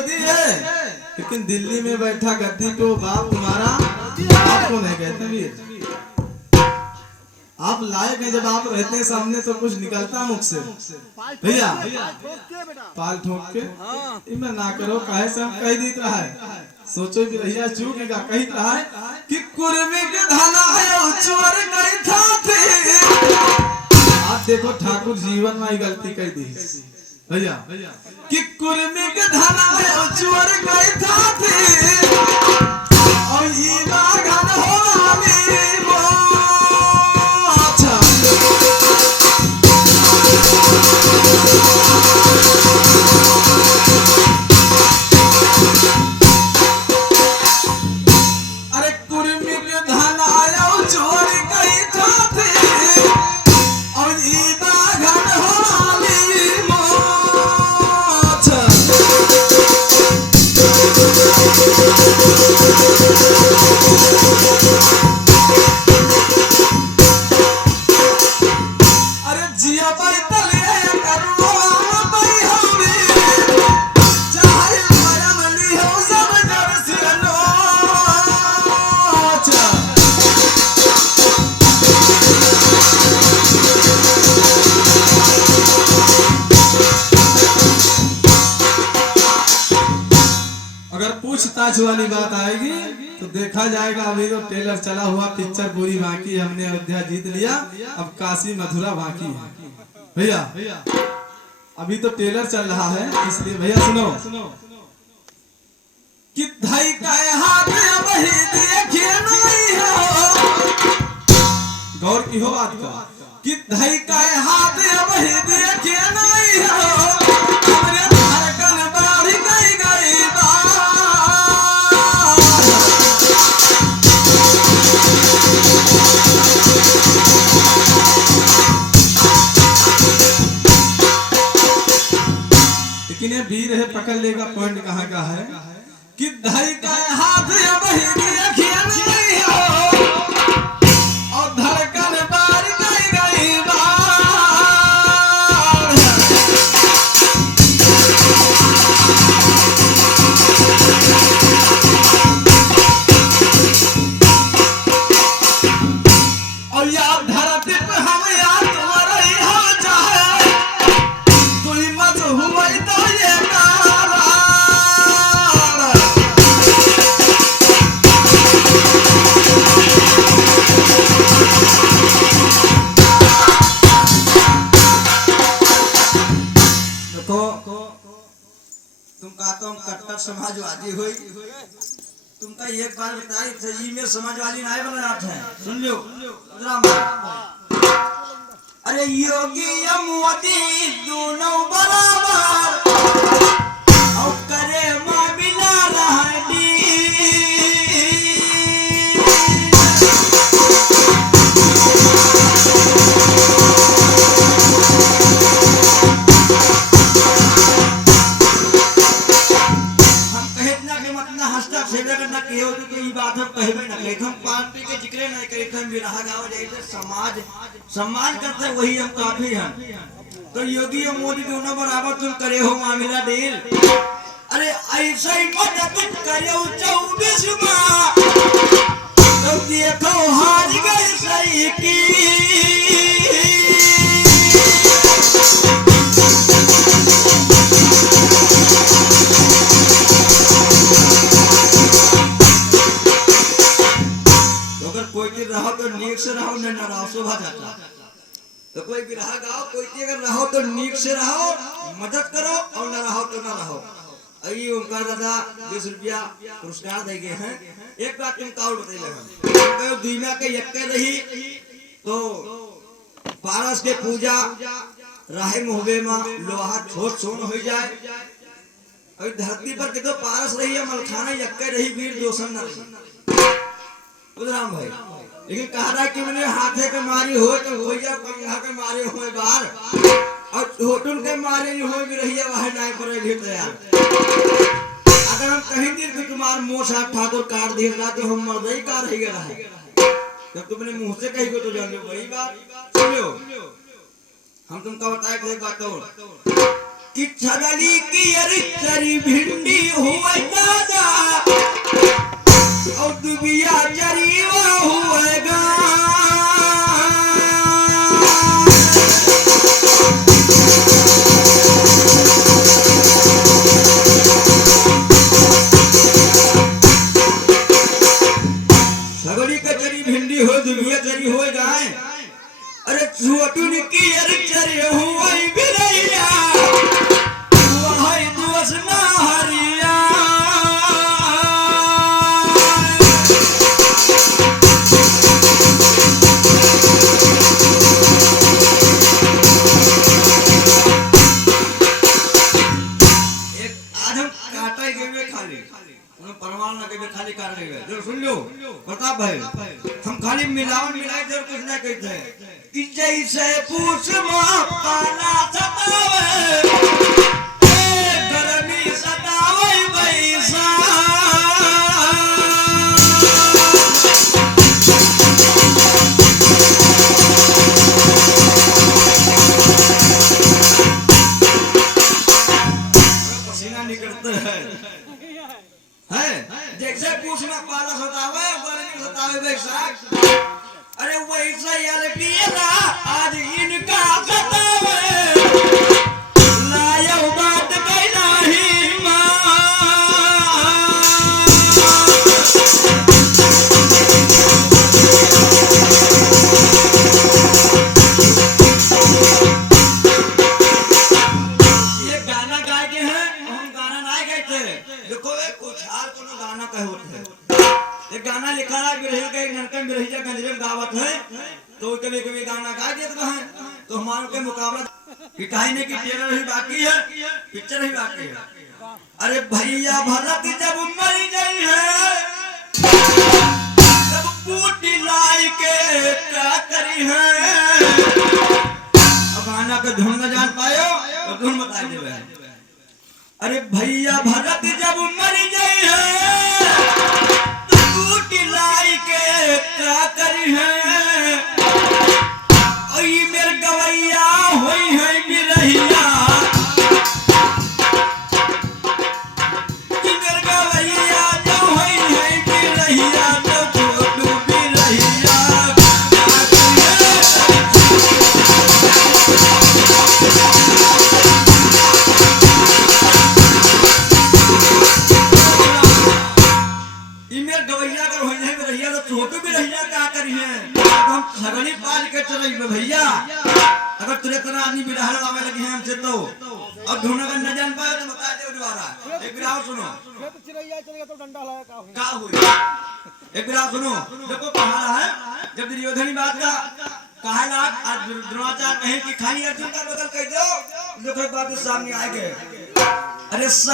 मोदी है, लेकिन दिल्ली में बैठा गद्दी पे वो बाप तुम्हारा आप कौन है कहते वीर? आप लायक हैं, जब आप रहते हैं सामने तो कुछ निकलता मुख से भैया, पाल ठोक के मैं ना करो कहे से हम कह दी रहा है, सोचो भी भैया चूक का कही रहा है कि कुर्मी के धाना है चोर नहीं था थे। आप देखो ठाकुर जीवन में गलती कर दी भैया कि कुर्मी के धाना है चोर नहीं था थे और ये बागन हो पूछताछ वाली बात आएगी तो देखा जाएगा। अभी तो ट्रेलर चला हुआ, पिक्चर पूरी बाकी, हमने अयोध्या जीत लिया, अब काशी मथुरा बाकी है भैया। अभी तो ट्रेलर चल रहा है, इसलिए भैया सुनो कि भाई का हाथ वही देखिए नहीं हो, गौर की हो बात का कि भाई का हाथ वही देखिए नहीं हो, हमने धड़कन बढ़ गई लेकिन ये वीर है, पकड़ लेगा पॉइंट कहाँ का है कि धाई का हाथ वही देखिए नहीं हो और धड़कन बार गई और याद धरती पे हम याद तुम्हारी हो चाहे कोई मत हुआ तो ये तुम कहा तो हम कट्टर समाजवादी हुई, तुमका एक बार बताई सही में समाजवादी नहीं बन रहा था, सुन लो अरे योगी या मोदी दोनों बराबर और करे मामिला रहती पार्टी के जिक्र नहीं करे, समाज सम्मान करते वही हम काफी हैं। तो योगी और मोदी दोनों बराबर तुम करे हो मामला डील, अरे ऐसा ही मदद करे 24 तो देखो हार गई सही की रहो तो नीक से रहो, न नाराज शोभा जाता। तो कोई भी रहा गाओ, कोई अगर रहो तो नीक से रहो, मदद करो और न रहो तो न रहो। अई उनका दादा 20 रुपया पुरस्कार दे गए हैं। एक बात तुम काउंट बताइए, दुनिया के यक्के रही तो पारस के पूजा राहे मुहबे में लोहा छोट सोन हो जाए, और धरती पर के तो पारस रही है मलखाना यक्के रही वीर दोषण न रही राम भाई। लेकिन कहा रहा कि मैंने हाथे के मारी हो तो भैया कंघा के मारे हुए बाहर और होटल के मारे हो भी रही है वह नहीं पर भी तैयार। अगर हम कहीं दिन कि तुम्हार मुंह साहब ठाकुर काट दिए ना तो हम मर्द ही का रह रहा है, जब तुमने मुंह से कही को तो जान लो वही बात सुनो। हम तुमको बताए थे बात और कि छगली की अरे चरी भिंडी आज हम काटा ही गए खाली उन्हें परमाण ना के खाली काट गए जो सुन लो प्रताप भाई हम खाली मिलाए जरूर कुछ ना कहते कि जैसे पूछ मां पाला सतावे गर्मी सतावे बैसा जैसे पूछ में पाला सतावे गर्मी सतावे बैसा अरे वैसा यार पियला आज इनका सतावे लायो बात कहना ही मां ये गाना गाए के हैं हम गाना नहीं गाते देखो ये कुछ हाल कोनो गाना कहे होते हैं ये गाना लिखा है बिरही का एक नरकम बिरही का गंजरेम गावत है तो कभी कभी गाना गा देते हैं तो हमारे के मुकाबला पिटाई ने की टेलर ही बाकी है पिक्चर ही बाकी है अरे भैया भरत जब मर गई है तब बूटी लाई के क्या करी है अब गाना का धुन न जान पायो तो धुन बता दे अरे भैया भरत जब मर गई है लाई के क्या करी है ओई मेर गवैया होई है बिरहिया कि मेर गवैया जो होई है बिरहिया तो छोटू बिरहिया छोटू भी रहिया क्या करी है हम सगनी पाल के चले भैया अगर तुरे तरह आदमी बिरहल आवे लगी है हमसे तो अब ढूंढना का न जान पाए तो बता दे दोबारा एक बार और सुनो खेत चिरैया चलेगा तो डंडा लाया का हुई एक बार और सुनो देखो कहा है जब दुर्योधन बात का कहा लाग आज द्रोणाचार्य कहे कि खाली अर्जुन का बदल कह दो देखो बात सामने आ गए अरे